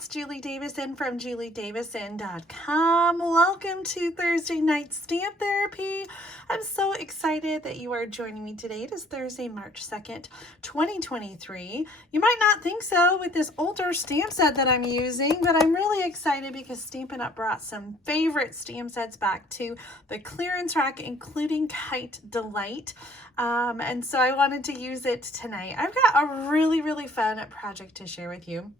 it's Julie Davison from juliedavison.com. Welcome to Thursday Night Stamp Therapy. I'm so excited that you are joining me today. It is Thursday, March 2nd, 2023. You might not think so with this older stamp set that I'm using, but I'm really excited because Stampin' Up! Brought some favorite stamp sets back to the clearance rack, including Kite Delight. And so I wanted to use it tonight. I've got a really fun project to share with you.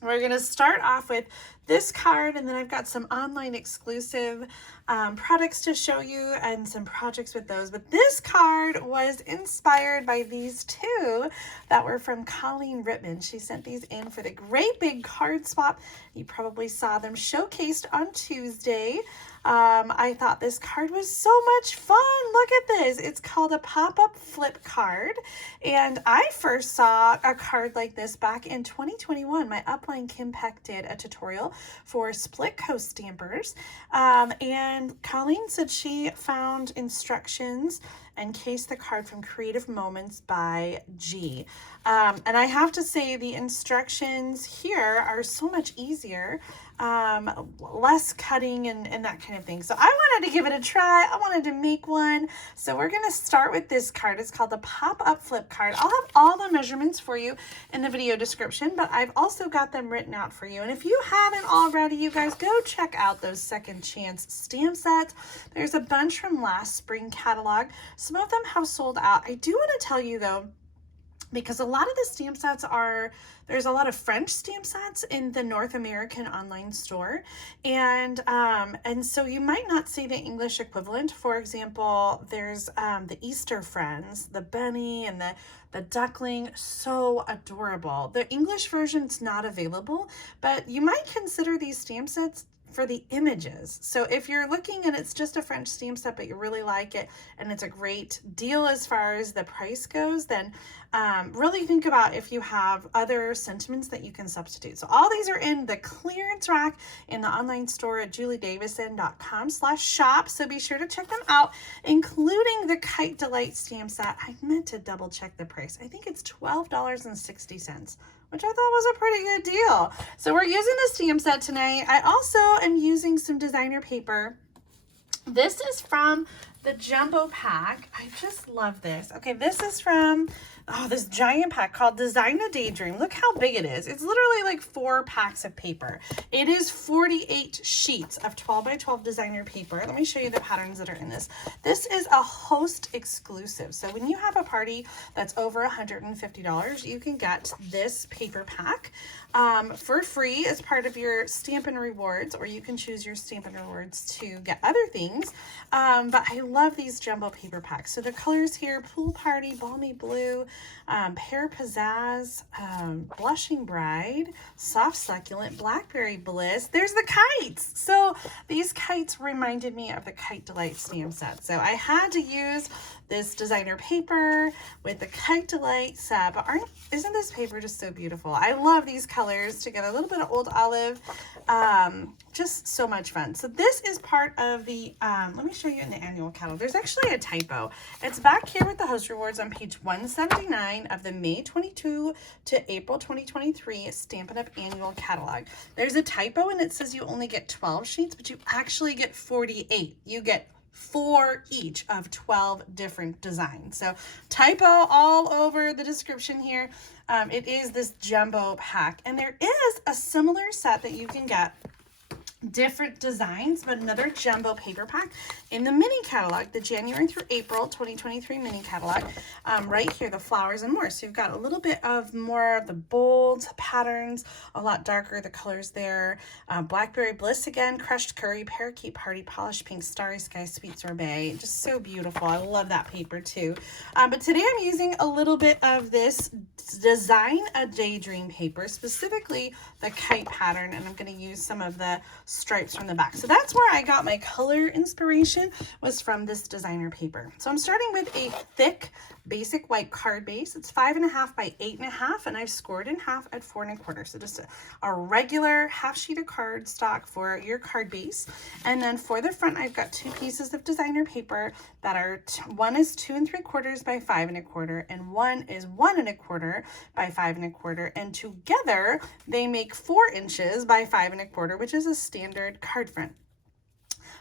We're going to start off with this card, and then I've got some online exclusive products to show you and some projects with those. But this card was inspired by these two that were from Colleen Rittman. She sent these in for the great big card swap. You probably saw them showcased on Tuesday. I thought this card was so much fun. Look at this. It's called a pop-up flip card. And I first saw a card like this back in 2021. My upline Kim Peck did a tutorial for split coast stampers. And Colleen said she found instructions and cased the card from Creative Moments by G. And I have to say the instructions here are so much easier, less cutting and that kind of thing. So I wanted to give it a try. I wanted to make one. So we're going to start with this card. It's called the pop-up flip card. I'll have all the measurements for you in the video description, but I've also got them written out for you. And if you haven't already, you guys go check out those Second Chance stamp sets. There's a bunch from last spring catalog. Some of them have sold out. I do want to tell you though, because a lot of the stamp sets there's a lot of French stamp sets in the North American online store. And so you might not see the English equivalent. For example, there's the Easter Friends, the bunny and the duckling, so adorable. The English version's not available, but you might consider these stamp sets for the images. So if you're looking and it's just a French stamp set, but you really like it and it's a great deal as far as the price goes, then really think about if you have other sentiments that you can substitute. So all these are in the clearance rack in the online store at juliedavison.com/shop. So be sure to check them out, including the Kite Delight stamp set. I meant to double check the price. I think it's $12.60. which I thought was a pretty good deal. So we're using the stamp set tonight. I also am using some designer paper. This is from the jumbo pack. I just love this. Okay, this is from this giant pack called Design a Daydream. Look how big it is. It's literally like 4 packs of paper. It is 48 sheets of 12 by 12 designer paper. Let me show you the patterns that are in this. This is a host exclusive. So when you have a party that's over $150, you can get this paper pack for free as part of your Stampin' Rewards, or you can choose your Stampin' Rewards to get other things. But I love these jumbo paper packs. So the colors here: Pool Party, Balmy Blue, Pear Pizzazz, Blushing Bride, Soft Succulent, Blackberry, Bliss. There's the kites. So these kites reminded me of the Kite Delight stamp set. So I had to use this designer paper with the Kite Delight set. But isn't this paper just so beautiful? I love these colors to get a little bit of old olive. Just so much fun. So this is part of the, let me show you in the annual catalog. There's actually a typo. It's back here with the host rewards on page 179 of the May 22 to April 2023 Stampin' Up! Annual catalog. There's a typo and it says you only get 12 sheets, but you actually get 48. You get 4 each of 12 different designs. So typo all over the description here. It is this jumbo pack, and there is a similar set that you can get, different designs, but another jumbo paper pack in the mini catalog, the January through April 2023 mini catalog. Right here, the flowers and more. So you've got a little bit of more of the bold patterns, a lot darker the colors there. Blackberry, Bliss again, Crushed Curry, Parakeet Party, Polished Pink, Starry Sky, Sweet Sorbet. Just so beautiful. I love that paper too. But today I'm using a little bit of this Design a Daydream paper, specifically the kite pattern, and I'm going to use some of the stripes from the back. So that's where I got my color inspiration, was from this designer paper. So I'm starting with a thick basic white card base. It's 5.5 by 8.5, and I've scored in half at 4.25. So just a regular half sheet of cardstock for your card base. And then for the front, I've got 2 pieces of designer paper that are, one is 2 3/4 by 5.25, and one is 1 1/4 by 5.25, and together they make 4 inches by 5.25, which is a standard card front.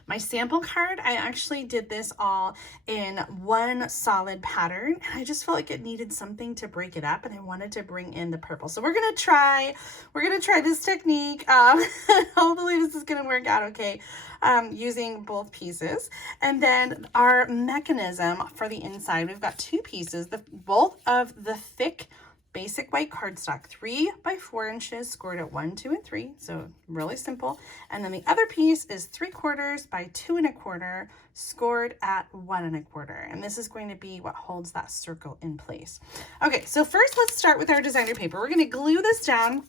My sample card, I actually did this all in one solid pattern, and I just felt like it needed something to break it up, and I wanted to bring in the purple. So we're gonna try this technique. Hopefully this is gonna work out okay, using both pieces. And then our mechanism for the inside, we've got 2 pieces, both of the thick basic white cardstock, 3 by 4 inches, scored at 1, 2, and 3. So really simple. And then the other piece is 3/4 by 2 1/4, scored at 1 1/4. And this is going to be what holds that circle in place. Okay, so first let's start with our designer paper. We're going to glue this down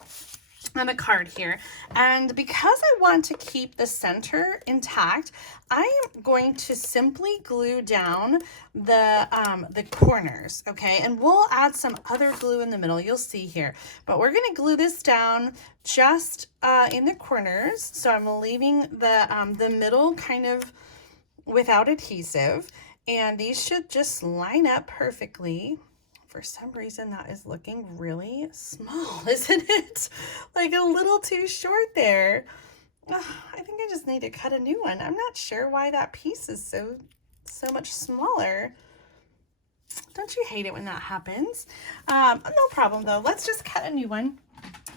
on the card here, and because I want to keep the center intact, I am going to simply glue down the corners, okay? And we'll add some other glue in the middle, you'll see here, but we're going to glue this down just in the corners. So I'm leaving the middle kind of without adhesive, and these should just line up perfectly. For some reason, that is looking really small, isn't it? Like a little too short there. I think I just need to cut a new one. I'm not sure why that piece is so much smaller. Don't you hate it when that happens? No problem though. Let's just cut a new one.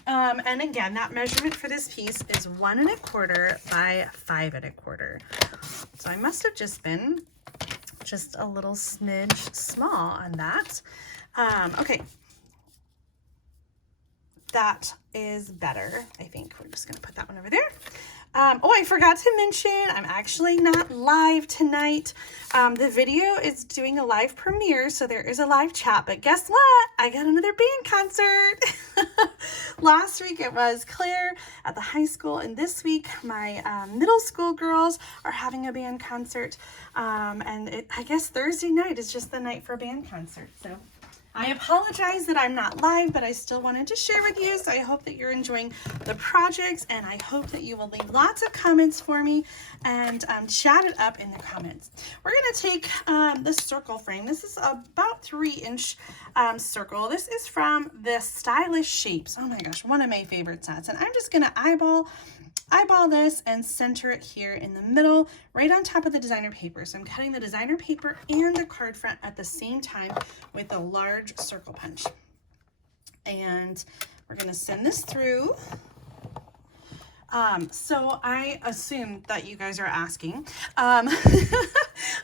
And again, that measurement for this piece is 1 1/4 by 5 1/4. So I must have just been just a little smidge small on that. Okay, that is better. I think we're just gonna put that one over there. Oh, I forgot to mention, I'm actually not live tonight. The video is doing a live premiere, so there is a live chat, but guess what? I got another band concert. Last week it was Claire at the high school, and this week my middle school girls are having a band concert. And I guess Thursday night is just the night for band concert, so I apologize that I'm not live, but I still wanted to share with you. So I hope that you're enjoying the projects, and I hope that you will leave lots of comments for me and chat it up in the comments. We're going to take the circle frame. This is about 3-inch circle. This is from the Stylish Shapes. Oh my gosh, one of my favorite sets. And I'm just going to eyeball this and center it here in the middle, right on top of the designer paper. So I'm cutting the designer paper and the card front at the same time with a large circle punch. And we're going to send this through. So I assume that you guys are asking.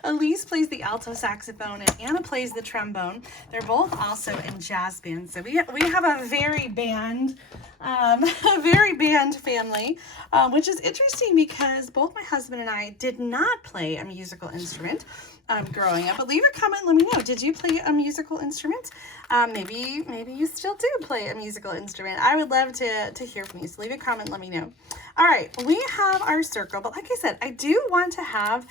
Elise plays the alto saxophone and Anna plays the trombone. They're both also in jazz bands. So we have a very band family, which is interesting because both my husband and I did not play a musical instrument growing up. But leave a comment, let me know. Did you play a musical instrument? Maybe you still do play a musical instrument. I would love to hear from you. So leave a comment, let me know. All right, we have our circle, but like I said, I do want to have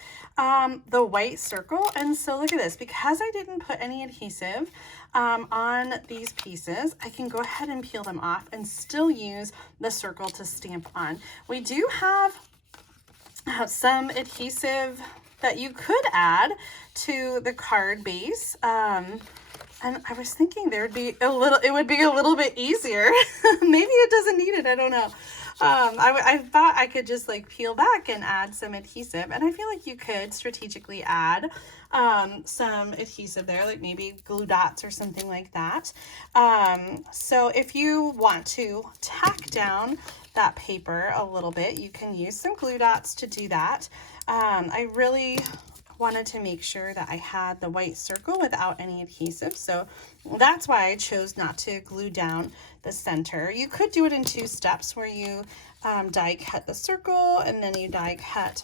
the white circle. And so look at this, because I didn't put any adhesive on these pieces, I can go ahead and peel them off and still use the circle to stamp on. We do have some adhesive that you could add to the card base. And I was thinking it would be a little bit easier. Maybe it doesn't need it, I don't know. I thought I could just like peel back and add some adhesive, and I feel like you could strategically add some adhesive there, like maybe glue dots or something like that. So if you want to tack down that paper a little bit, you can use some glue dots to do that. I really wanted to make sure that I had the white circle without any adhesive, so that's why I chose not to glue down the center. You could do it in 2 steps where you die cut the circle and then you die cut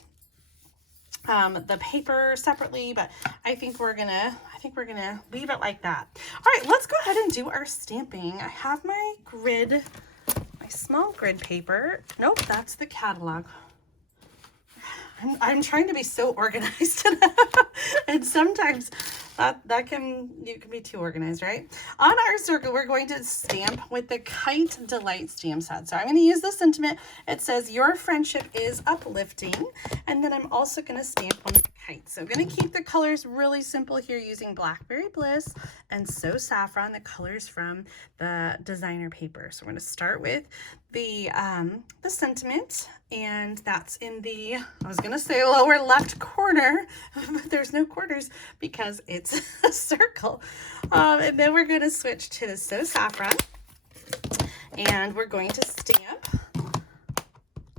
the paper separately, but I think we're gonna leave it like that. All right, let's go ahead and do our stamping. I have my grid, my small grid paper. Nope, that's the catalog. I'm trying to be so organized and sometimes you can be too organized, right? On our circle, we're going to stamp with the Kite Delight stamp set. So I'm going to use the sentiment. It says, your friendship is uplifting. And then I'm also going to stamp on the kite. So I'm going to keep the colors really simple here using Blackberry, Bliss, and So Saffron, the colors from the designer paper. So we're going to start with the sentiment, and that's in the, I was going to say lower left corner, but there's no corners because it's a circle. And then we're going to switch to the So Saffron, and we're going to stamp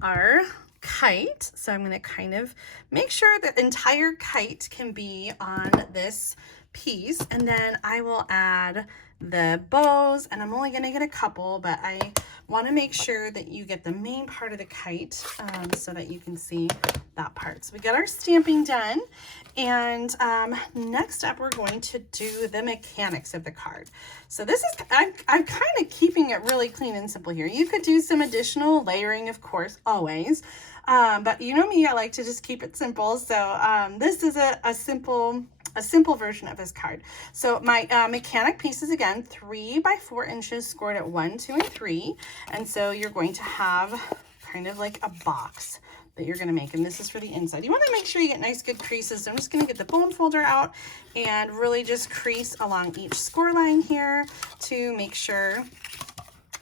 our kite. So I'm going to kind of make sure the entire kite can be on this piece, and then I will add the bows, and I'm only going to get a couple, but I want to make sure that you get the main part of the kite so that you can see that part. So we got our stamping done, and next up we're going to do the mechanics of the card. So this is, I'm kind of keeping it really clean and simple here. You could do some additional layering, of course, always, but you know me, I like to just keep it simple. So this is a simple version of this card. So my mechanic pieces, again, 3 by 4 inches scored at 1, 2, and 3. And so you're going to have kind of like a box that you're going to make. And this is for the inside. You want to make sure you get nice good creases. So I'm just going to get the bone folder out and really just crease along each score line here to make sure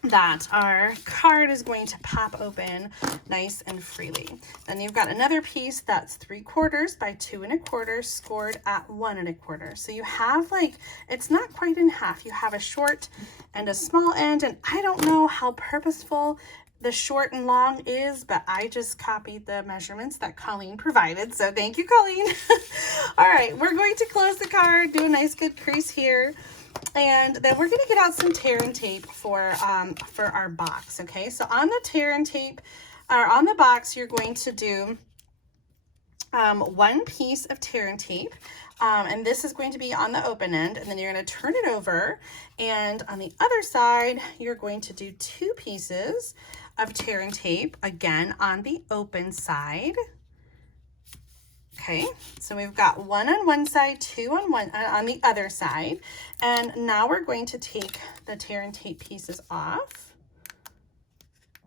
that our card is going to pop open nice and freely. Then you've got another piece that's 3/4 by 2 1/4 scored at 1 1/4. So you have, like, it's not quite in half. You have a short and a small end, and I don't know how purposeful the short and long is, but I just copied the measurements that Colleen provided. So thank you, Colleen. All right, we're going to close the card, do a nice good crease here. And then we're going to get out some tear and tape for our box. Okay, so on the tear and tape, or on the box, you're going to do 1 piece of tear and tape. And this is going to be on the open end, and then you're going to turn it over. And on the other side, you're going to do 2 pieces of tear and tape, again, on the open side. Okay, so we've got 1 on one side, 2 on the other side. And now we're going to take the tear and tape pieces off,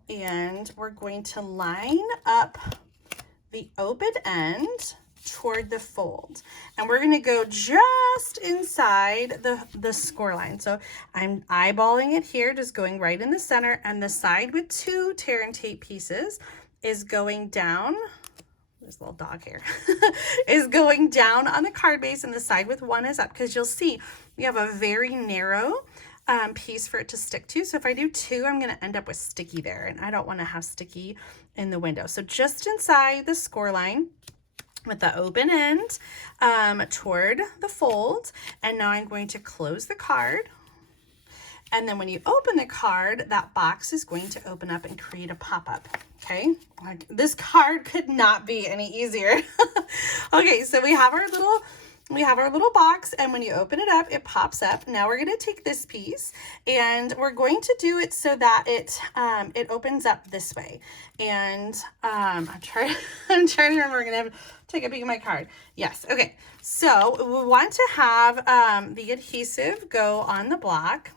and we're going to line up the open end toward the fold. And we're going to go just inside the score line. So I'm eyeballing it here, just going right in the center, and the side with 2 tear and tape pieces is going down. This little dog here is going down on the card base, and the side with 1 is up, because you'll see we have a very narrow piece for it to stick to. So if I do 2, I'm going to end up with sticky there, and I don't want to have sticky in the window. So just inside the score line with the open end toward the fold. And now I'm going to close the card. And then when you open the card, that box is going to open up and create a pop-up. Okay, like, this card could not be any easier. Okay, so we have our little box, and when you open it up, it pops up. Now we're going to take this piece, and we're going to do it so that it opens up this way. And I'm trying to remember. We're going to take a peek at my card. Yes. Okay. So we want to have the adhesive go on the block.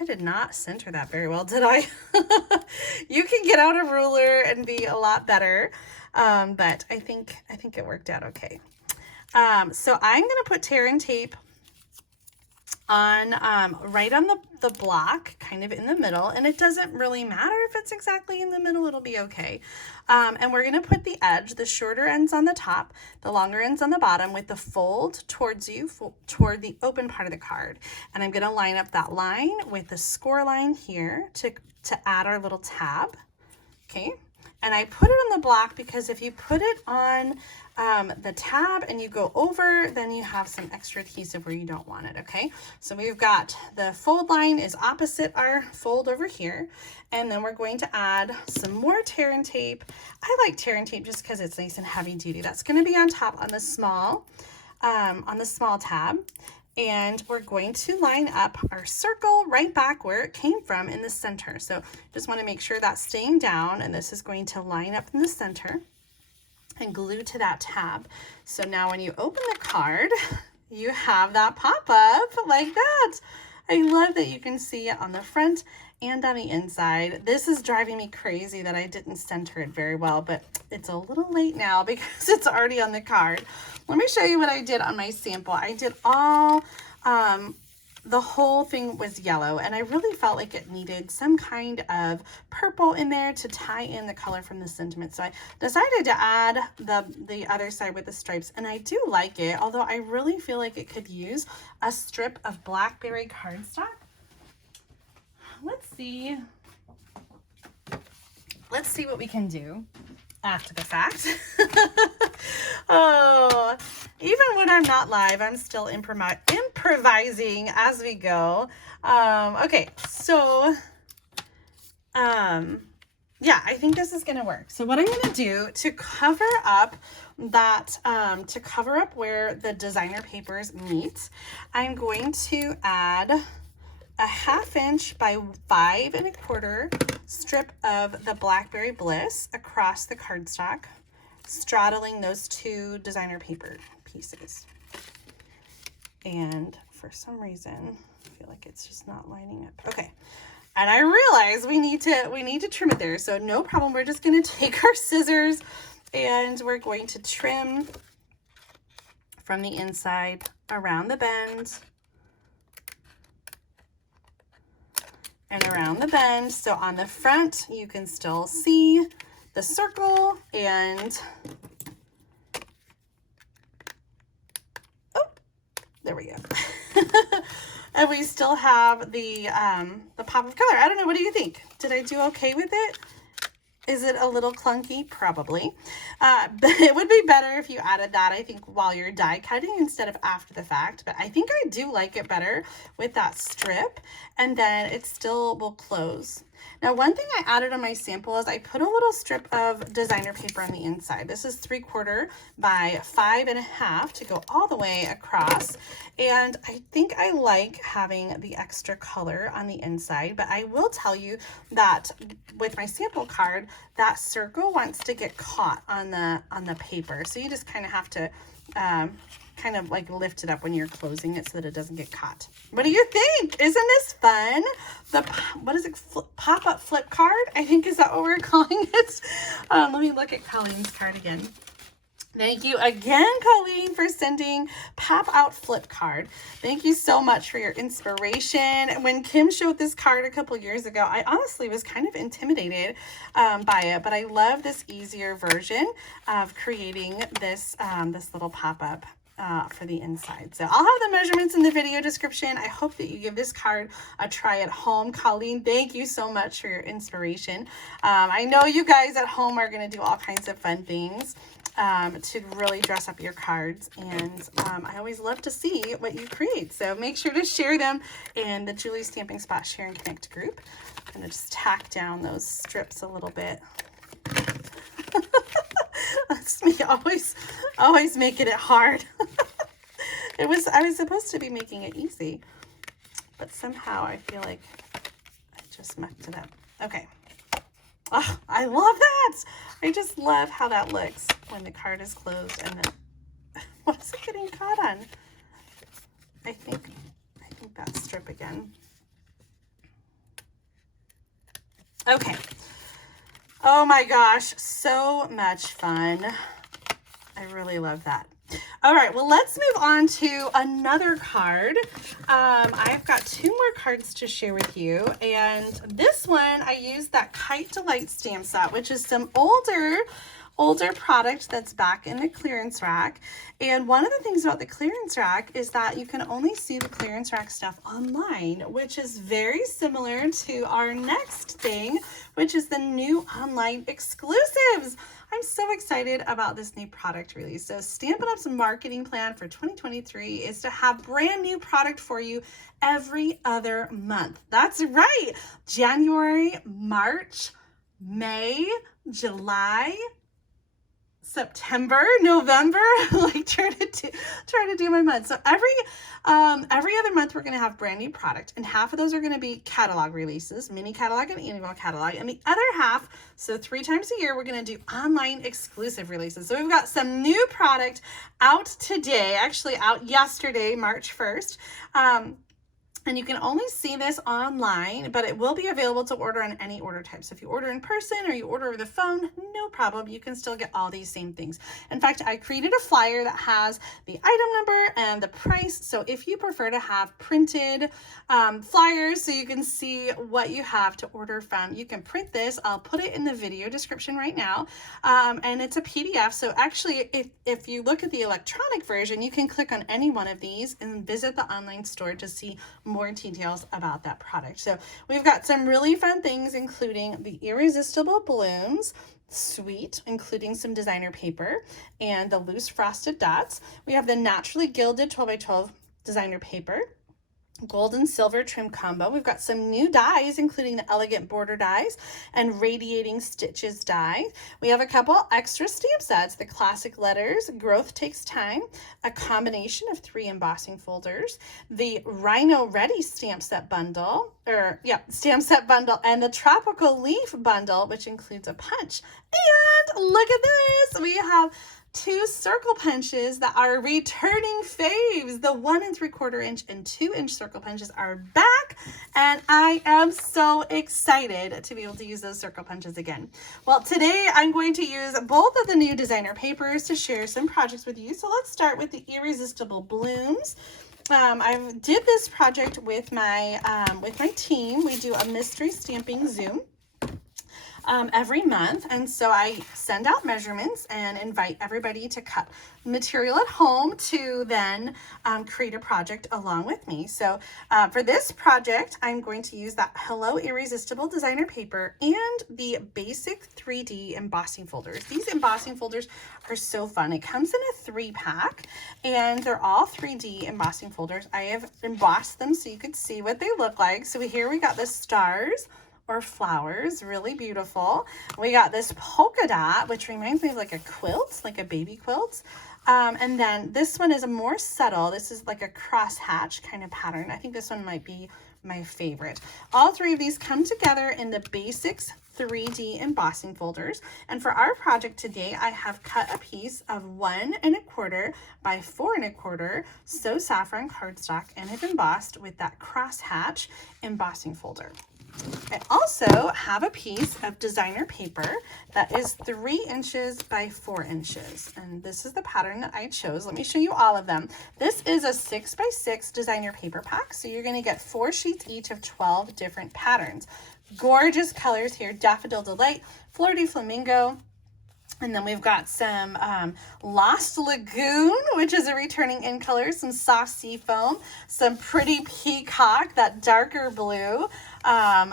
I did not center that very well, did I? You can get out a ruler and be a lot better, but I think it worked out okay. So I'm going to put tear and tape on right on the block, kind of in the middle, and it doesn't really matter if it's exactly in the middle, it'll be okay. And we're going to put the edge, the shorter ends on the top, the longer ends on the bottom, with the fold towards you, toward the open part of the card. And I'm going to line up that line with the score line here to add our little tab. Okay, and I put it on the block because if you put it on the tab and you go over, then you have some extra adhesive where you don't want it. Okay, so we've got the fold line is opposite our fold over here, and then we're going to add some more tear and tape. I like tear and tape just because it's nice and heavy duty. That's going to be on top on the small tab, and we're going to line up our circle right back where it came from in the center. So just want to make sure that's staying down, and this is going to line up in the center. and glued to that tab. So now when you open the card, you have that pop-up like that. I love that you can see it on the front and on the inside. This is driving me crazy that I didn't center it very well, but it's a little late now because it's already on the card. Let me show you what I did on my sample. I did all, the whole thing was yellow, and I really felt like it needed some kind of purple in there to tie in the color from the sentiment. So I decided to add the other side with the stripes, and I do like it, although I really feel like it could use a strip of Blackberry cardstock. Let's see what we can do after the fact. Oh, even when I'm not live, I'm still improvising as we go. Okay, so yeah, I think this is gonna work. So what I'm gonna do to cover up that, to cover up where the designer papers meet, I'm going to add a 1/2 inch by 5 1/4 strip of the Blackberry Bliss across the cardstock, straddling those two designer paper pieces. And for some reason, I feel like it's just not lining up. Okay. And I realize we need to trim it there. So no problem. We're just going to take our scissors and we're going to trim from the inside around the bend and around the bend. So on the front, you can still see the circle, and oh, there we go. And we still have the pop of color. I don't know, what do you think? Did I do okay with it? Is it a little clunky? Probably. But it would be better if you added that, I think, while you're die cutting instead of after the fact. But I think I do like it better with that strip, and then it still will close. Now, one thing I added on my sample is I put a little strip of designer paper on the inside. This is 3/4 by 5 1/2 to go all the way across. And I think I like having the extra color on the inside, but I will tell you that with my sample card, that circle wants to get caught on the paper. So you just kind of have to kind of like lift it up when you're closing it so that it doesn't get caught. What do you think? Isn't this fun? What is it? Pop-up flip card? I think, is that what we're calling it? Let me look at Colleen's card again. Thank you again, Colleen, for sending Pop Out Flip Card. Thank you so much for your inspiration. When Kim showed this card a couple years ago, I honestly was kind of intimidated by it, but I love this easier version of creating this, this little pop-up for the inside. So I'll have the measurements in the video description. I hope that you give this card a try at home. Colleen, thank you so much for your inspiration. I know you guys at home are going to do all kinds of fun things to really dress up your cards, and I always love to see what you create. So make sure to share them in the Julie Stamping Spot Share and Connect group. I'm going to just tack down those strips a little bit. That's me always making it hard. I was supposed to be making it easy, but somehow I feel like I just mucked it up. Okay. Oh, I love that. I just love how that looks when the card is closed. And then what is it getting caught on? I think that strip again. Okay. Oh my gosh, so much fun. I really love that. All right, well, let's move on to another card. I've got 2 more cards to share with you, and this one I used that Kite Delight stamp set, which is some older product that's back in the clearance rack. And one of the things about the clearance rack is that you can only see the clearance rack stuff online, which is very similar to our next thing, which is the new online exclusives. I'm so excited about this new product release. So Stampin' Up's marketing plan for 2023 is to have brand new product for you every other month. That's right. January, March, May, July, September, November, like trying to do my month. So every other month we're going to have brand new product, and half of those are going to be catalog releases, mini catalog and annual catalog, and the other half, so 3 times a year, we're going to do online exclusive releases. So we've got some new product out today, actually out yesterday, March 1st. And you can only see this online, but it will be available to order on any order type. So if you order in person or you order over the phone, no problem. You can still get all these same things. In fact, I created a flyer that has the item number and the price. So if you prefer to have printed flyers so you can see what you have to order from, you can print this. I'll put it in the video description right now. And it's a PDF. So actually, if you look at the electronic version, you can click on any one of these and visit the online store to see more details about that product. So we've got some really fun things, including the Irresistible Blooms Suite, including some designer paper and the loose frosted dots. We have the Naturally Gilded 12x12 designer paper, gold and silver trim combo. We've got some new dies, including the elegant border dies and radiating stitches die. We have a couple extra stamp sets, the classic letters, growth takes time, a combination of 3 embossing folders, the Rhino Ready stamp set bundle, and the tropical leaf bundle, which includes a punch. And look at this, we have 2 circle punches that are returning faves. The 1 3/4 inch and 2 inch circle punches are back, and I am so excited to be able to use those circle punches again. Well, today I'm going to use both of the new designer papers to share some projects with you. So let's start with the Irresistible Blooms. I did this project with my team. We do a mystery stamping Zoom every month, and so I send out measurements and invite everybody to cut material at home to then create a project along with me. So for this project, I'm going to use that Hello Irresistible designer paper and the basic 3D embossing folders. These embossing folders are so fun. It comes in a 3-pack, and they're all 3D embossing folders. I have embossed them so you could see what they look like. So here we got the stars or flowers, really beautiful. We got this polka dot, which reminds me of like a quilt, like a baby quilt. And then this one is a more subtle. This is like a crosshatch kind of pattern. I think this one might be my favorite. All 3 of these come together in the basics 3D embossing folders. And for our project today, I have cut a piece of 1 1/4 by 4 1/4 Saffron Cardstock and have embossed with that crosshatch embossing folder. I also have a piece of designer paper that is 3 inches by 4 inches. And this is the pattern that I chose. Let me show you all of them. This is a 6 by 6 designer paper pack. So you're going to get 4 sheets each of 12 different patterns. Gorgeous colors here. Daffodil Delight, Flirty Flamingo. And then we've got some Lost Lagoon, which is a returning in color, some soft sea foam, some Pretty Peacock, that darker blue.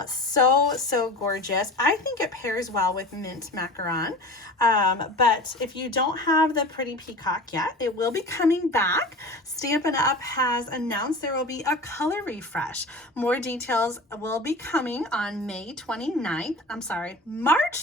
So gorgeous. I think it pairs well with mint macaron. But if you don't have the Pretty Peacock yet, it will be coming back. Stampin' Up has announced there will be a color refresh. More details will be coming on March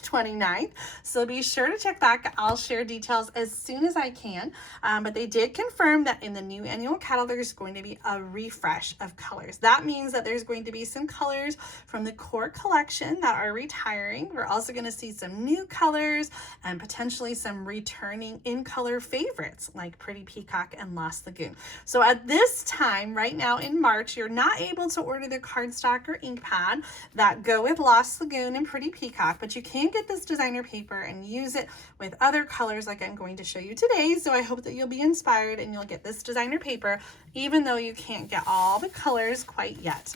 29th. So be sure to check back. I'll share details as soon as I can. But they did confirm that in the new annual catalog, there's going to be a refresh of colors. That means that there's going to be some colors from the core collection that are retiring. We're also going to see some new colors and potentially some returning in color favorites like Pretty Peacock and Lost Lagoon. So at this time, right now in March, you're not able to order the cardstock or ink pad that go with Lost Lagoon and Pretty Peacock, but you can get this designer paper and use it with other colors like I'm going to show you today. So I hope that you'll be inspired and you'll get this designer paper, even though you can't get all the colors quite yet.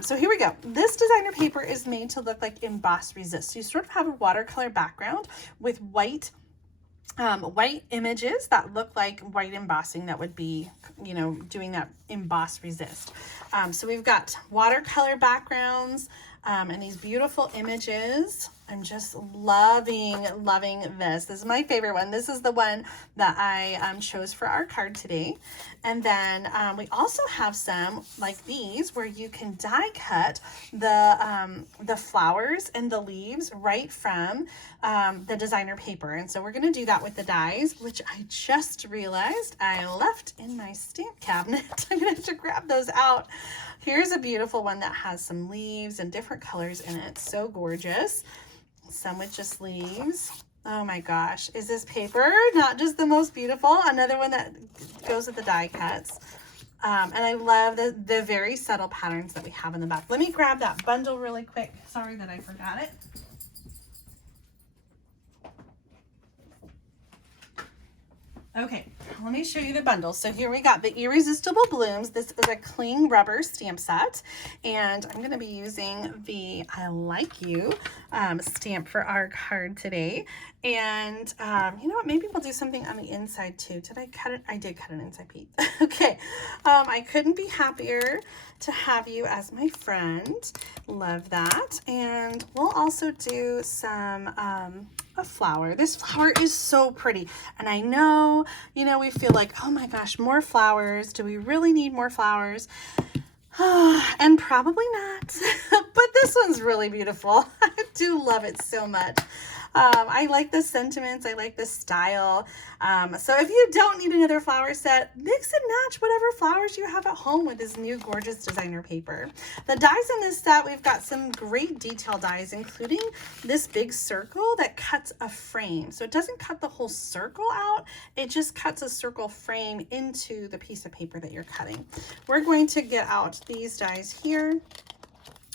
So here we go. This designer paper is made to look like embossed resist. So you sort of have a watercolor background with white images that look like white embossing that would be, doing that embossed resist. So we've got watercolor backgrounds, and these beautiful images. I'm just loving this. This is my favorite one. This is the one that I chose for our card today. And then we also have some like these where you can die cut the flowers and the leaves right from the designer paper. And so we're going to do that with the dies, which I just realized I left in my stamp cabinet. I'm going to have to grab those out. Here's a beautiful one that has some leaves and different colors in it. So gorgeous. Some with just leaves. Oh my gosh, is this paper not just the most beautiful? Another one that goes with the die cuts. And I love the very subtle patterns that we have in the back. Let me grab that bundle really quick. Sorry that I forgot it. Okay, let me show you the bundle. So here we got the Irresistible Blooms. This is a cling rubber stamp set, and I'm going to be using the I Like You stamp for our card today. And you know what? Maybe we'll do something on the inside too. Did I cut it? I did cut an inside piece. Okay. I couldn't be happier to have you as my friend. Love that. And we'll also do some a flower. This flower is so pretty. And I know, you know, we feel like, oh my gosh, more flowers. Do we really need more flowers? And probably not. But this one's really beautiful. I do love it so much. I like the sentiments. I like the style. So if you don't need another flower set, mix and match whatever flowers you have at home with this new gorgeous designer paper. The dies in this set, we've got some great detail dies, including this big circle that cuts a frame. So it doesn't cut the whole circle out. It just cuts a circle frame into the piece of paper that you're cutting. We're going to get out these dies here,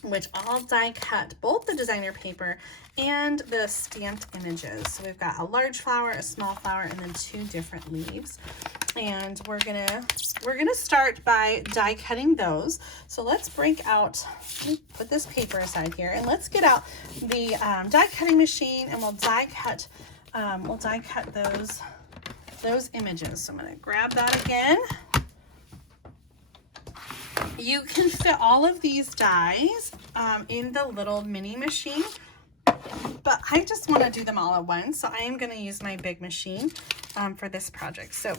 which I'll die cut both the designer paper and the stamped images. So we've got a large flower, a small flower, and then two different leaves. And we're gonna start by die cutting those. So let's break out, put this paper aside here, and let's get out the die cutting machine, and we'll die cut those images. So I'm gonna grab that again. You can fit all of these dies in the little mini machine, but I just want to do them all at once, so I am going to use my big machine for this project. So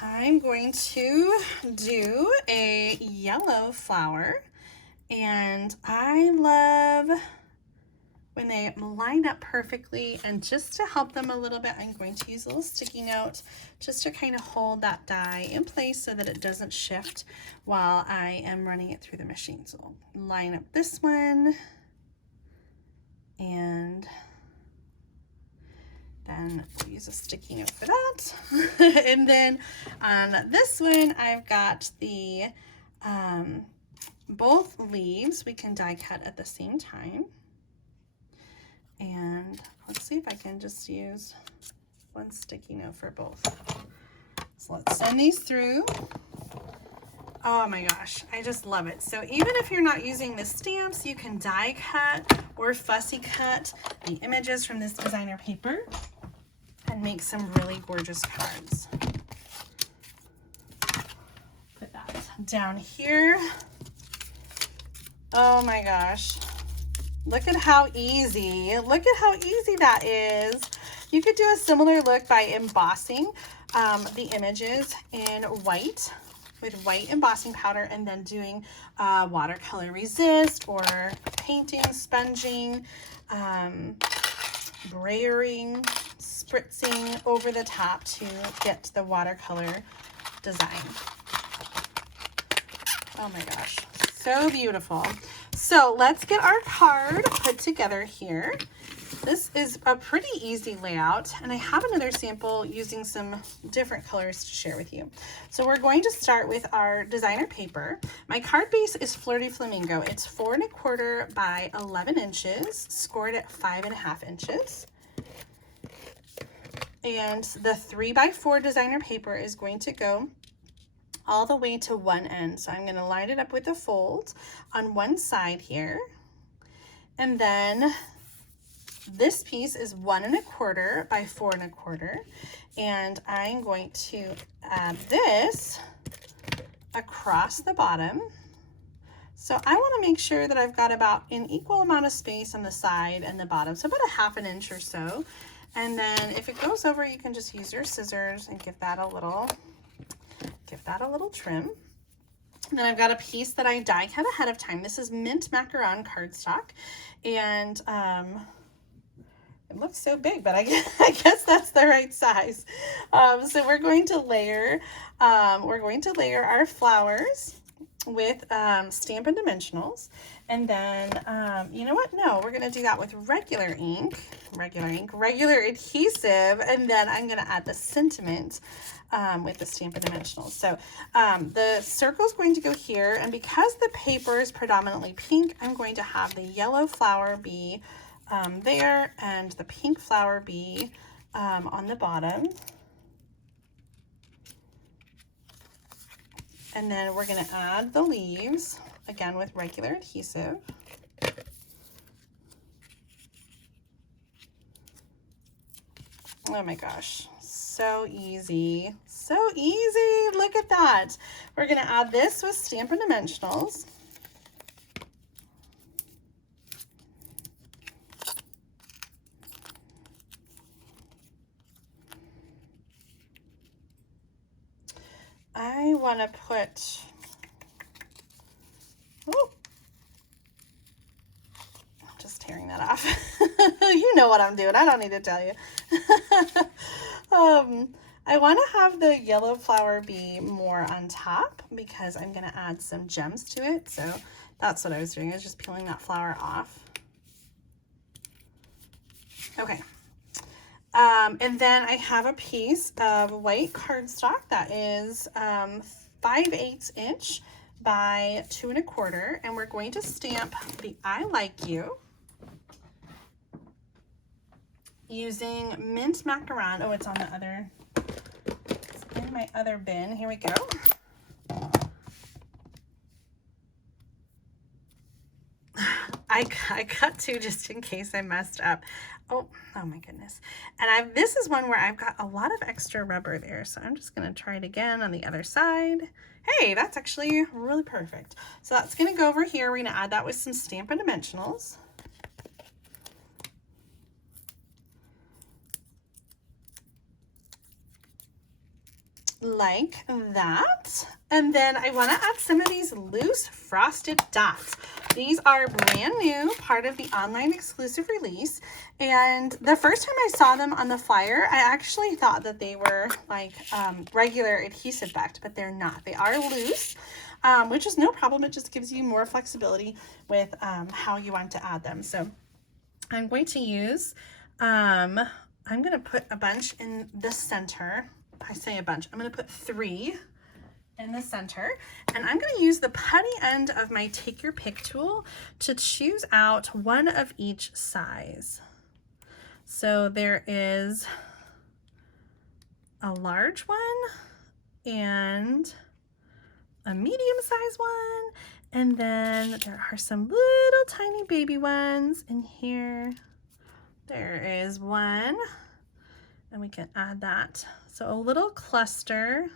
I'm going to do a yellow flower, and I love when they line up perfectly. And just to help them a little bit, I'm going to use a little sticky note just to kind of hold that die in place so that it doesn't shift while I am running it through the machine. So I'll line up this one, and then we'll use a sticky note for that. And then on this one, I've got the both leaves we can die cut at the same time. And let's see if I can just use one sticky note for both. So let's send these through. Oh my gosh, I just love it. So even if you're not using the stamps, you can die cut or fussy cut the images from this designer paper and make some really gorgeous cards. Put that down here. Oh my gosh. Look at how easy. Look at how easy that is. You could do a similar look by embossing the images in white with white embossing powder, and then doing watercolor resist or painting, sponging, brayering, spritzing over the top to get the watercolor design. Oh my gosh, so beautiful. So let's get our card put together here. This is a pretty easy layout, and I have another sample using some different colors to share with you. So we're going to start with our designer paper. My card base is Flirty Flamingo. It's 4 1/4 by 11 inches, scored at 5.5 inches. And the 3 by 4 designer paper is going to go all the way to one end. So I'm going to line it up with a fold on one side here. And then this piece is 1 1/4 by 4 1/4. And I'm going to add this across the bottom So I want to make sure that I've got about an equal amount of space on the side and the bottom, so about a ½ inch or so. And then if it goes over, you can just use your scissors and give that a little trim. And then I've got a piece that I die cut ahead of time. This is mint macaron cardstock, and it looks so big, but I guess that's the right size. So we're going to layer our flowers with Stampin' Dimensionals, and then you know what? No, we're gonna do that with regular adhesive, and then I'm gonna add the sentiment with the Stampin' Dimensionals. So the circle is going to go here, and because the paper is predominantly pink, I'm going to have the yellow flower be there and the pink flower be on the bottom. And then we're going to add the leaves, again with regular adhesive. Oh my gosh, so easy. So easy, look at that. We're going to add this with Stampin' Dimensionals. I want to put, oh, I'm just tearing that off. You know what I'm doing. I don't need to tell you. I want to have the yellow flower be more on top because I'm going to add some gems to it. So that's what I was doing. I was just peeling that flower off. Okay. And then I have a piece of white cardstock that is 5/8 inch by 2 1/4, and we're going to stamp the I Like You using mint macaron. Oh, it's on the other, it's in my other bin. Here we go. I cut two just in case I messed up. Oh my goodness. And this is one where I've got a lot of extra rubber there. So I'm just going to try it again on the other side. Hey, that's actually really perfect. So that's going to go over here. We're going to add that with some Stampin' Dimensionals. Like that. And then I want to add some of these loose frosted dots. These are brand new, part of the online exclusive release. And the first time I saw them on the flyer, I actually thought that they were like regular adhesive backed, but they're not. They are loose, which is no problem. It just gives you more flexibility with how you want to add them. So I'm going to use, I'm going to put a bunch in the center. I say a bunch. I'm going to put 3 in the center, and I'm going to use the putty end of my Take Your Pick tool to choose out one of each size. So there is a large one and a medium size one, and then there are some little tiny baby ones in here. There is one, and we can add that. So a little cluster.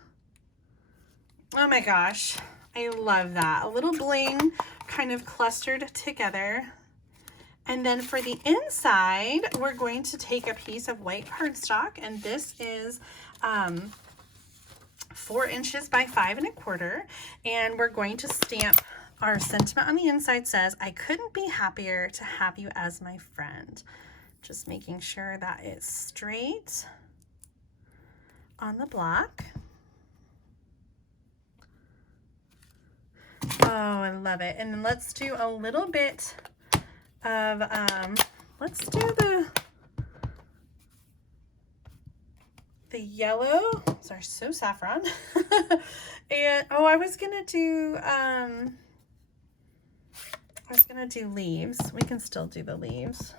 Oh my gosh, I love that. A little bling kind of clustered together. And then for the inside, we're going to take a piece of white cardstock, and this is 4 inches by 5 1/4. And we're going to stamp our sentiment on the inside. Says, I couldn't be happier to have you as my friend. Just making sure that it's straight on the block. Oh, I love it. And then let's do a little bit of, let's do the yellow. Sorry, so saffron. And, oh, I was going to do leaves. We can still do the leaves.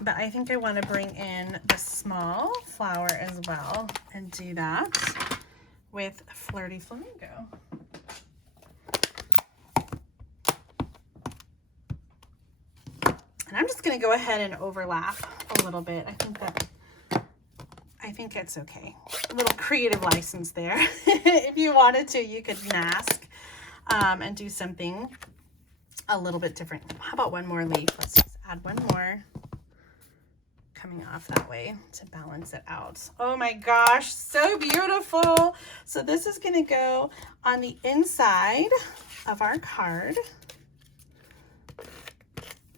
But I think I want to bring in the small flower as well and do that with Flirty Flamingo. And I'm just going to go ahead and overlap a little bit. I think it's okay. little creative license there. If you wanted to, you could mask and do something a little bit different. How about one more leaf? Let's just add one more coming off that way to balance it out. Oh my gosh, so beautiful. So this is going to go on the inside of our card.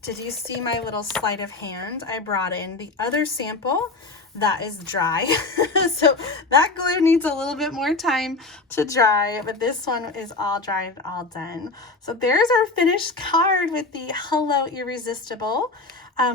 Did you see my little sleight of hand? I brought in the other sample that is dry. So that glue needs a little bit more time to dry, but this one is all dried, all done. So there's our finished card with the Hello Irresistible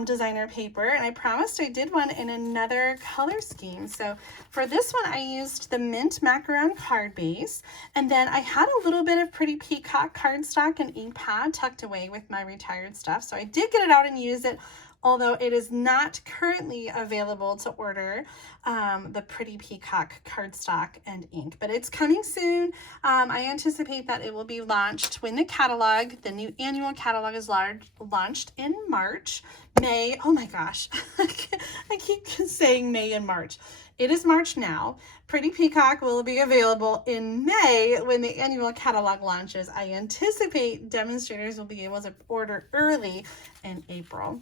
designer paper, and I promised I did one in another color scheme. So for this one, I used the mint macaron card base, and then I had a little bit of Pretty Peacock cardstock and ink pad tucked away with my retired stuff. So I did get it out and use it, although it is not currently available to order, the Pretty Peacock cardstock and ink, but it's coming soon. I anticipate that it will be launched when the new annual catalog is launched in March, May. Oh my gosh, I keep saying May and March. It is March now. Pretty Peacock will be available in May when the annual catalog launches. I anticipate demonstrators will be able to order early in April.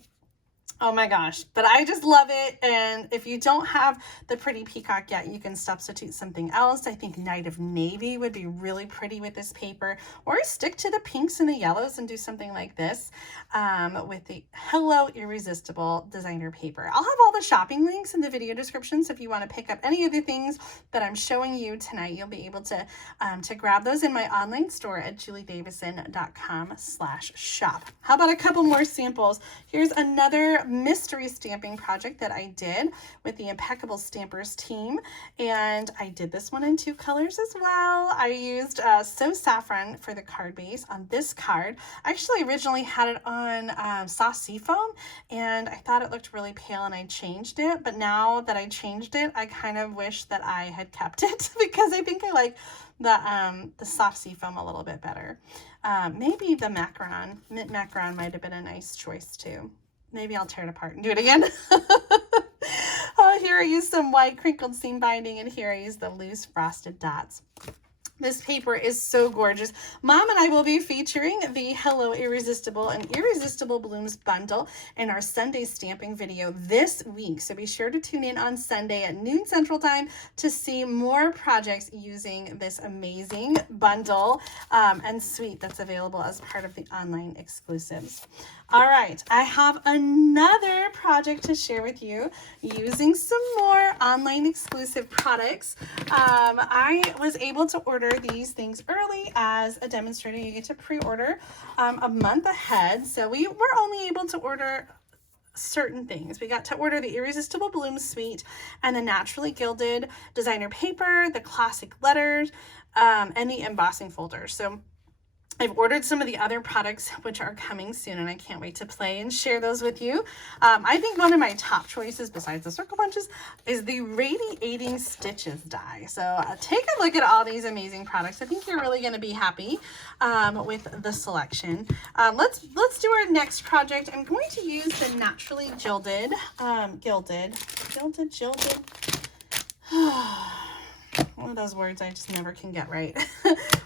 Oh my gosh, but I just love it. And if you don't have the Pretty Peacock yet, you can substitute something else. I think Night of Navy would be really pretty with this paper, or stick to the pinks and the yellows and do something like this with the Hello Irresistible designer paper. I'll have all the shopping links in the video description, so if you want to pick up any of the things that I'm showing you tonight, you'll be able to grab those in my online store at juliedavison.com/shop. How about a couple more samples? Here's another mystery stamping project that I did with the Impeccable Stampers team, and I did this one in 2 colors as well. I used So Saffron for the card base on this card. I actually originally had it on soft seafoam, and I thought it looked really pale and I changed it, but now that I changed it, I kind of wish that I had kept it because I think I like the soft seafoam a little bit better. Maybe the mint macaron might have been a nice choice too. Maybe I'll tear it apart and do it again. Here I used some white crinkled seam binding, and here I used the loose frosted dots. This paper is so gorgeous. Mom and I will be featuring the Hello Irresistible and Irresistible Blooms bundle in our Sunday stamping video this week. So be sure to tune in on Sunday at noon Central Time to see more projects using this amazing bundle and suite that's available as part of the online exclusives. All right, I have another project to share with you using some more online exclusive products. I was able to order these things early. As a demonstrator, you get to pre-order a month ahead. So we were only able to order certain things. We got to order the Irresistible Bloom Suite and the Naturally Gilded designer paper, the classic letters, and the embossing folder. So I've ordered some of the other products which are coming soon, and I can't wait to play and share those with you. I think one of my top choices besides the circle bunches is the Radiating Stitches die. So take a look at all these amazing products. I think you're really going to be happy with the selection. Let's do our next project. I'm going to use the Naturally Gilded, Gilded. One of those words I just never can get right.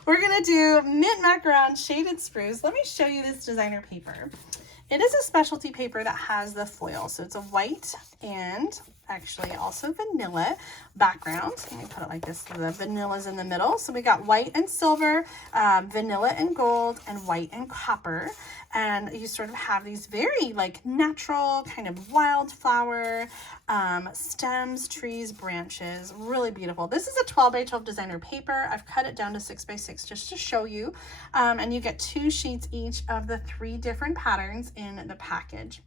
We're going to do Mint Macaron Shaded Spruce. Let me show you this designer paper. It is a specialty paper that has the foil. So it's a white and actually also vanilla background. Let me put it like this so the vanilla's in the middle. So we got white and silver, vanilla and gold, and white and copper. And you sort of have these very like natural kind of wildflower stems, trees, branches, really beautiful. This is a 12 by 12 designer paper. I've cut it down to 6 by 6 just to show you. And you get 2 sheets each of the 3 different patterns in the package.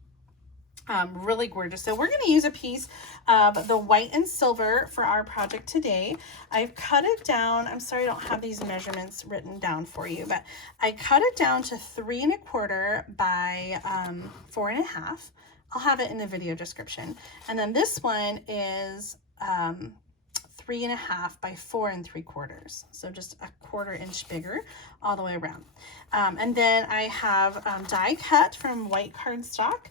Really gorgeous. So we're going to use a piece of the white and silver for our project today. I've cut it down. I'm sorry I don't have these measurements written down for you, but I cut it down to 3 1/4 by 4 1/2. I'll have it in the video description. And then this one is 3 1/2 by 4 3/4. So just a 1/4 inch bigger all the way around. And then I have die cut from White Cardstock,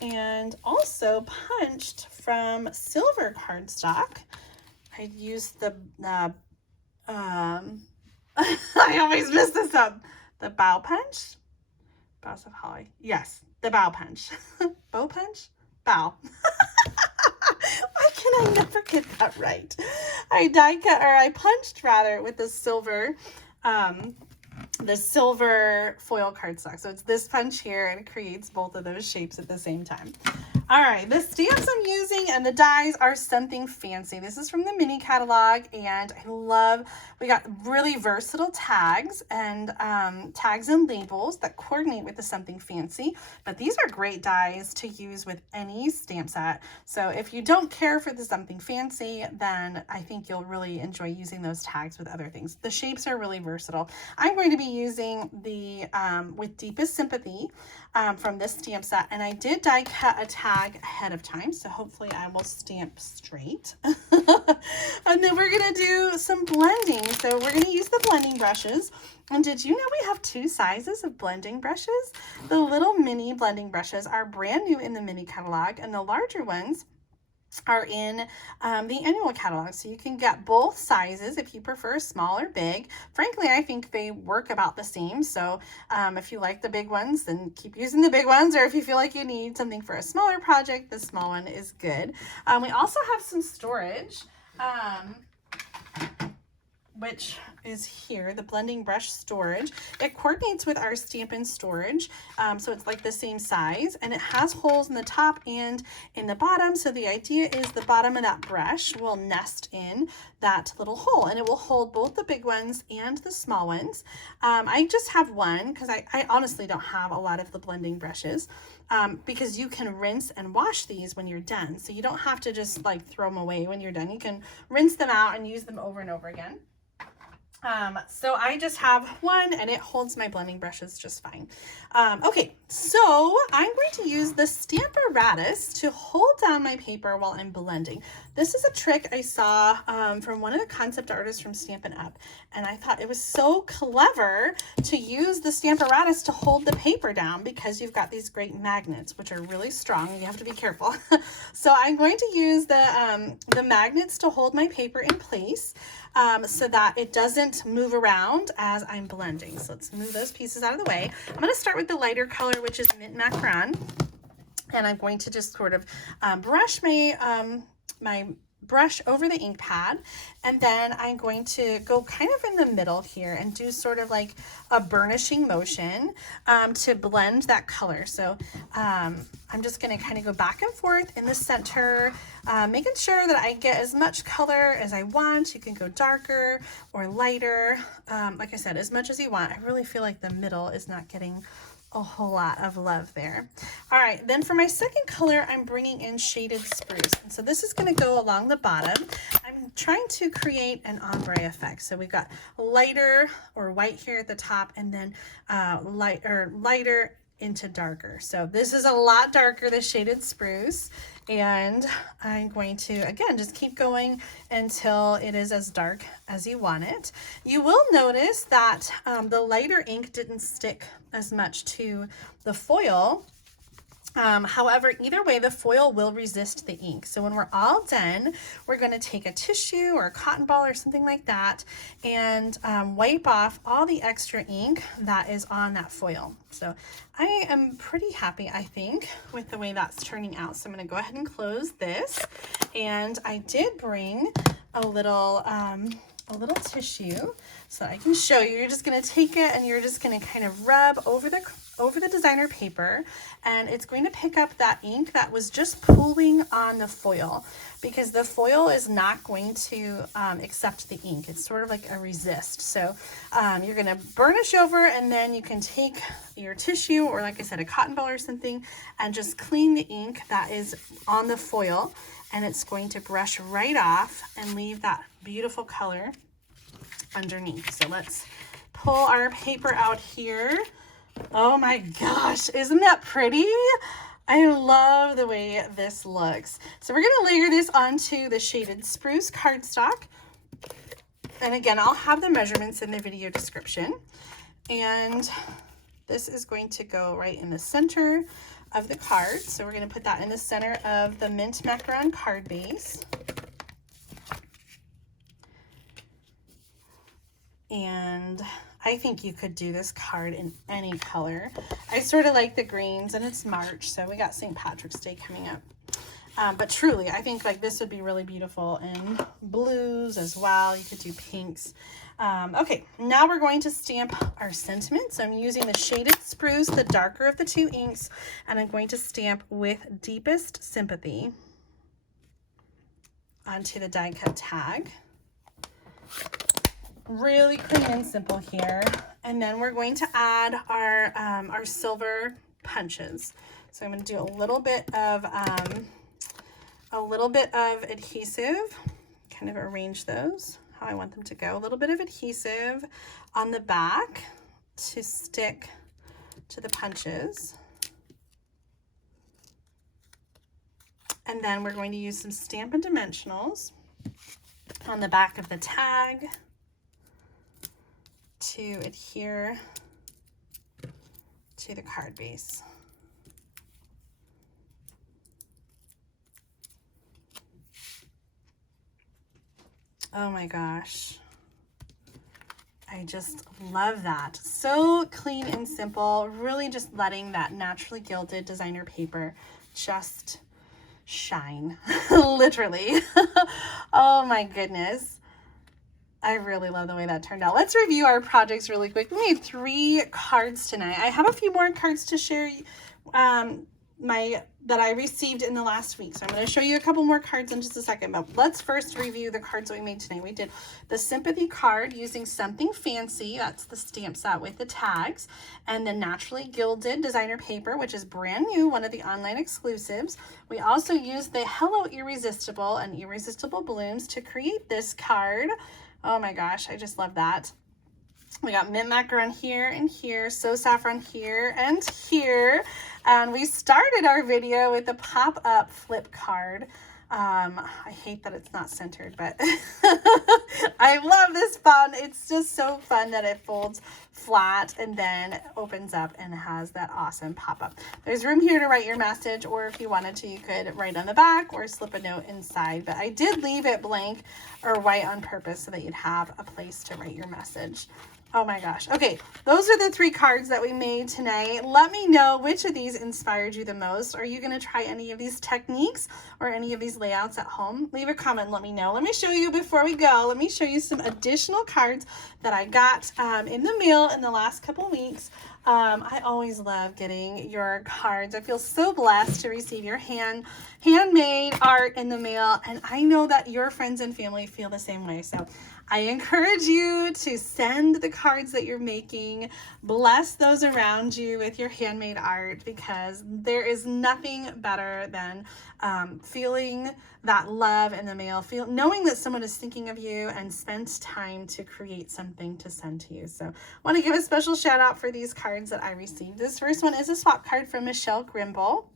and also punched from Silver Cardstock. I used the, I always mess this up. The bow punch? Bows of holly. Yes, the bow punch. Bow punch? Bow. Why can I never get that right? I die cut, or I punched rather, with the silver foil cardstock. So it's this punch here, and it creates both of those shapes at the same time. All right, the stamps I'm using and the dies are Something Fancy. This is from the mini catalog, and I love, we got really versatile tags and tags and labels that coordinate with the Something Fancy, but these are great dies to use with any stamp set. So if you don't care for the Something Fancy, then I think you'll really enjoy using those tags with other things. The shapes are really versatile. I'm going to be using the with Deepest Sympathy from this stamp set, and I did die cut a tag ahead of time, so hopefully I will stamp straight. And then we're gonna do some blending. So we're gonna use the blending brushes. And did you know we have 2 sizes of blending brushes? The little mini blending brushes are brand new in the mini catalog, and the larger ones are in the annual catalog. So you can get both sizes if you prefer small or big. Frankly, I think they work about the same. So if you like the big ones, then keep using the big ones. Or if you feel like you need something for a smaller project, the small one is good. We also have some storage, which is here, the blending brush storage. It coordinates with our Stampin' storage, so it's like the same size, and it has holes in the top and in the bottom. So the idea is the bottom of that brush will nest in that little hole, and it will hold both the big ones and the small ones. I just have one because I honestly don't have a lot of the blending brushes, because you can rinse and wash these when you're done. So you don't have to just like throw them away when you're done. You can rinse them out and use them over and over again. So I just have one, and it holds my blending brushes just fine. Okay, so I'm going to use the Stamparatus to hold down my paper while I'm blending. This is a trick I saw from one of the concept artists from Stampin' Up, and I thought it was so clever to use the Stamparatus to hold the paper down, because you've got these great magnets, which are really strong. You have to be careful. So I'm going to use the magnets to hold my paper in place, so that it doesn't move around as I'm blending. So let's move those pieces out of the way. I'm going to start with the lighter color, which is Mint Macaron, and I'm going to just sort of brush my brush over the ink pad, and then I'm going to go kind of in the middle here and do sort of like a burnishing motion to blend that color. So I'm just going to kind of go back and forth in the center, making sure that I get as much color as I want. You can go darker or lighter, like I said, as much as you want. I really feel like the middle is not getting a whole lot of love there. All right, then for my second color, I'm bringing in Shaded Spruce. And so this is going to go along the bottom. I'm trying to create an ombre effect. So we've got lighter or white here at the top, and then lighter into darker. So this is a lot darker, the Shaded Spruce, and I'm going to, again, just keep going until it is as dark as you want it. You will notice that the lighter ink didn't stick as much to the foil. However, either way, the foil will resist the ink. So when we're all done, we're going to take a tissue or a cotton ball or something like that and wipe off all the extra ink that is on that foil. So I am pretty happy, I think, with the way that's turning out. So I'm going to go ahead and close this. And I did bring a little tissue so I can show you. You're just going to take it and you're just going to kind of rub over the designer paper, and it's going to pick up that ink that was just pooling on the foil, because the foil is not going to accept the ink. It's sort of like a resist. So you're going to burnish over, and then you can take your tissue or, like I said, a cotton ball or something, and just clean the ink that is on the foil, and it's going to brush right off and leave that beautiful color underneath. So let's pull our paper out here. Oh my gosh, isn't that pretty? I love the way this looks. So we're going to layer this onto the Shaded Spruce cardstock. And again, I'll have the measurements in the video description. And this is going to go right in the center of the card. So we're going to put that in the center of the Mint Macaron card base. And I think you could do this card in any color. I sort of like the greens, and it's March, so we got St. Patrick's Day coming up. But truly, I think like this would be really beautiful in blues as well. You could do pinks. Okay, now we're going to stamp our sentiment. So I'm using the Shaded Spruce, the darker of the two inks, and I'm going to stamp with Deepest Sympathy onto the die cut tag. Really clean and simple here. And then we're going to add our silver punches. So I'm going to do a little bit of adhesive, kind of arrange those how I want them to go. A little bit of adhesive on the back to stick to the punches. And then we're going to use some Stampin' Dimensionals on the back of the tag to adhere to the card base. Oh my gosh. I just love that. So clean and simple, really just letting that naturally gilded designer paper just shine, literally. Oh my goodness. I really love the way that turned out. Let's review our projects really quick. We made 3 cards tonight. I have a few more cards to share that I received in the last week. So I'm going to show you a couple more cards in just a second, but let's first review the cards that we made today. We did the Sympathy card using Something Fancy. That's the stamp set with the tags, and the Naturally Gilded designer paper, which is brand new, one of the online exclusives. We also used the Hello Irresistible and Irresistible Blooms to create this card. Oh my gosh, I just love that. We got Mint Macaron here and here, So Saffron here and here. And we started our video with the pop-up flip card. I hate that it's not centered, but I love this fun. It's just so fun that it folds flat and then opens up and has that awesome pop-up. There's room here to write your message, or if you wanted to, you could write on the back or slip a note inside. But I did leave it blank or white on purpose so that you'd have a place to write your message. Oh my gosh. Okay, those are the 3 cards that we made tonight. Let me know which of these inspired you the most. Are you going to try any of these techniques or any of these layouts at home? Leave a comment and let me know. Let me show you before we go. Let me show you some additional cards that I got in the mail in the last couple weeks. I always love getting your cards. I feel so blessed to receive your handmade art in the mail, and I know that your friends and family feel the same way. So I encourage you to send the cards that you're making. Bless those around you with your handmade art, because there is nothing better than feeling that love in the mail, knowing that someone is thinking of you and spent time to create something to send to you. So I want to give a special shout out for these cards that I received. This first one is a swap card from Michelle Grimble,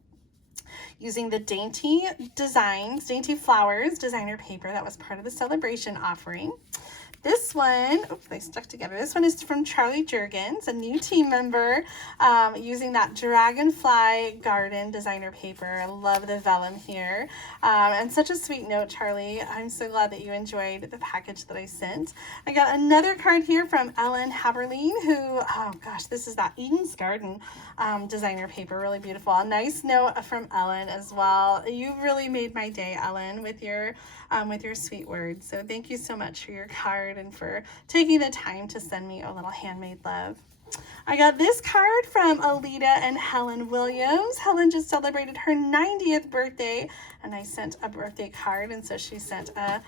using the Dainty Flowers designer paper that was part of the celebration offering. This one, oops, they stuck together. This one is from Charlie Juergens, a new team member, using that Dragonfly Garden designer paper. I love the vellum here. And such a sweet note, Charlie. I'm so glad that you enjoyed the package that I sent. I got another card here from Ellen Haberline, who, oh gosh, this is that Eden's Garden designer paper. Really beautiful. A nice note from Ellen as well. You really made my day, Ellen, with your sweet words. So thank you so much for your card and for taking the time to send me a little handmade love. I got this card from Alita and Helen Williams. Helen just celebrated her 90th birthday, and I sent a birthday card, and so she sent a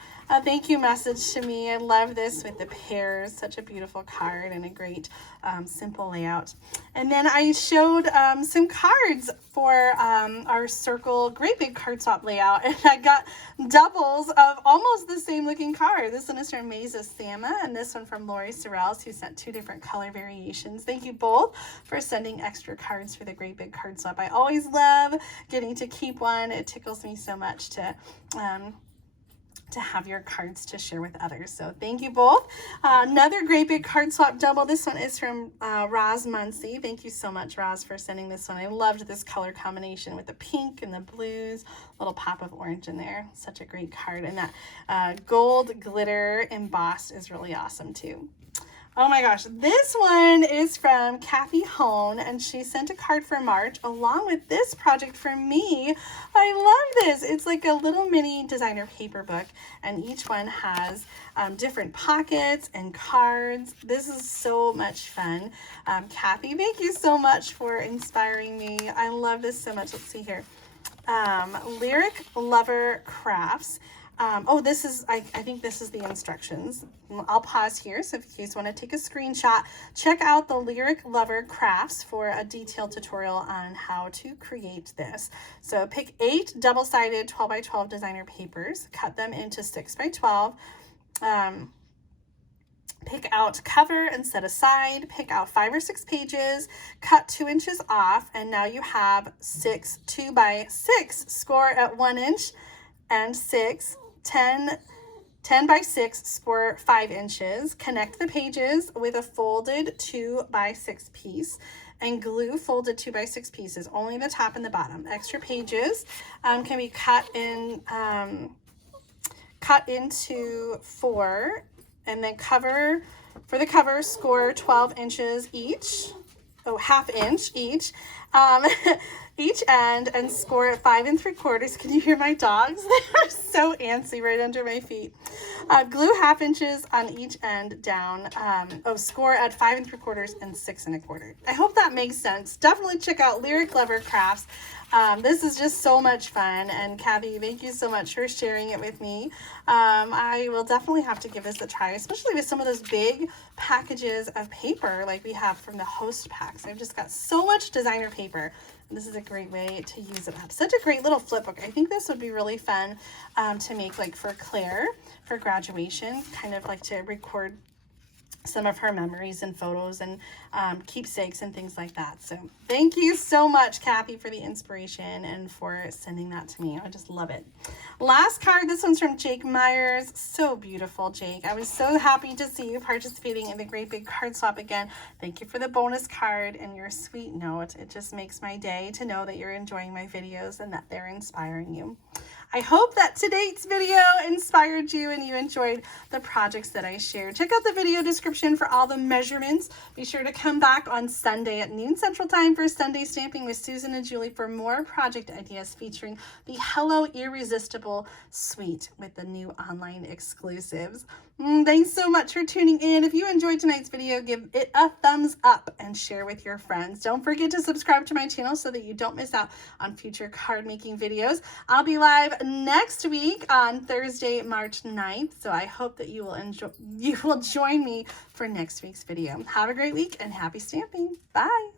thank you message to me. I love this with the pears. Such a beautiful card and a great simple layout. And then I showed some cards for our circle great big cardstock layout, and I got doubles of almost the same looking card. This one is from Mesa Sama, and this one from Lori Sorrells, who sent 2 different color variations. Thank you both for sending extra cards for the great big card swap. I always love getting to keep one. It tickles me so much to have your cards to share with others. So thank you both. Another great big card swap double. This one is from Roz Muncy. Thank you so much, Roz, for sending this one. I loved this color combination with the pink and the blues, little pop of orange in there. Such a great card. And that gold glitter embossed is really awesome too. Oh my gosh, this one is from Kathy Hone, and she sent a card for March along with this project for me. I love this. It's like a little mini designer paper book, and each one has different pockets and cards. This is so much fun. Kathy, thank you so much for inspiring me. I love this so much. Let's see here. Lyric Lover Crafts. Oh, this is, I think this is the instructions. I'll pause here, so if you guys want to take a screenshot, check out the Lyric Lover Crafts for a detailed tutorial on how to create this. So pick 8 double-sided 12 by 12 designer papers, cut them into 6 by 12, pick out cover and set aside, pick out 5 or 6 pages, cut 2 inches off, and now you have 6 2 by 6, score at 1 inch, and 6 10 by 6, score 5 inches. Connect the pages with a folded 2 by 6 piece and glue folded 2 by 6 pieces, only the top and the bottom. Extra pages can be cut into 4, and then for the cover, score 12 inches each. Oh, ½ inch each. Each end, and score at 5 3/4. Can you hear my dogs? They are so antsy right under my feet. Glue ½ inches on each end down. Score at 5 3/4 and 6 1/4. I hope that makes sense. Definitely check out Lyric Lover Crafts. This is just so much fun, and Kathy, thank you so much for sharing it with me. I will definitely have to give this a try, especially with some of those big packages of paper like we have from the host packs. I've just got so much designer paper. This is a great way to use it up. Such a great little flip book. I think this would be really fun to make, like for Claire for graduation, kind of like to record some of her memories and photos and keepsakes and things like that. So thank you so much, Kathy, for the inspiration and for sending that to me. I just love it. Last card, this one's from Jake Myers. So beautiful, Jake. I was so happy to see you participating in the Great Big Card Swap again. Thank you for the bonus card and your sweet note. It just makes my day to know that you're enjoying my videos and that they're inspiring you. I hope that today's video inspired you and you enjoyed the projects that I shared. Check out the video description for all the measurements. Be sure to come back on Sunday at noon Central Time for Sunday Stamping with Susan and Julie for more project ideas featuring the Hello Irresistible suite with the new online exclusives. Thanks so much for tuning in. If you enjoyed tonight's video, give it a thumbs up and share with your friends. Don't forget to subscribe to my channel so that you don't miss out on future card making videos. I'll be live next week on Thursday, March 9th. So I hope that you will join me for next week's video. Have a great week and happy stamping. Bye.